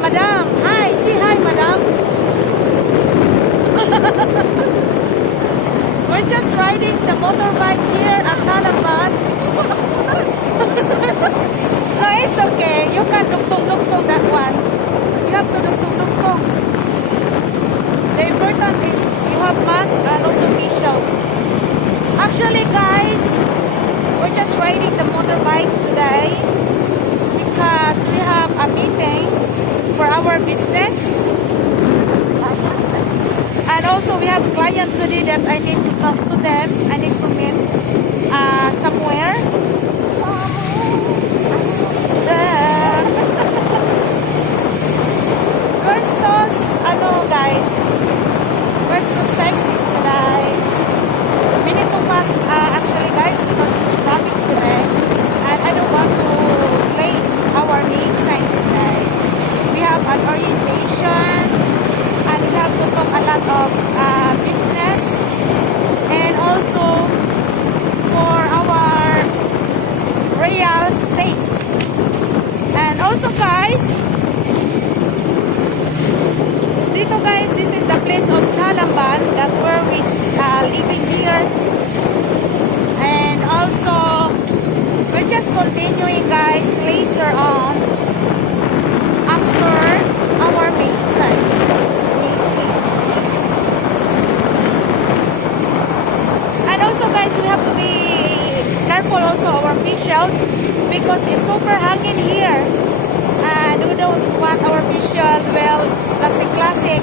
madam. Hi, say hi, madam. We're just riding the motorbike here at Talamban. No, it's okay. You can dugtong that one. You have to dugtong. The important is you have mask and also face shield. Actually, guys, we're just riding the motorbike today because we have a meeting for our business. And also we have clients today that I need to talk to them. I need to meet somewhere. We're so, guys, we're so sexy tonight. We need to pass, actually, guys, because it's traffic today. And I don't want to late our meeting today. We have an orientation. And we have to talk a lot of business and also for our real estate. And also, guys, dito guys, this is the place of Talamban, that where we living here. And also we're just continuing, guys, later on after our meeting. And also, guys, we have to be careful also our face shield because it's super hanging here, and we don't want our face shield, well, classic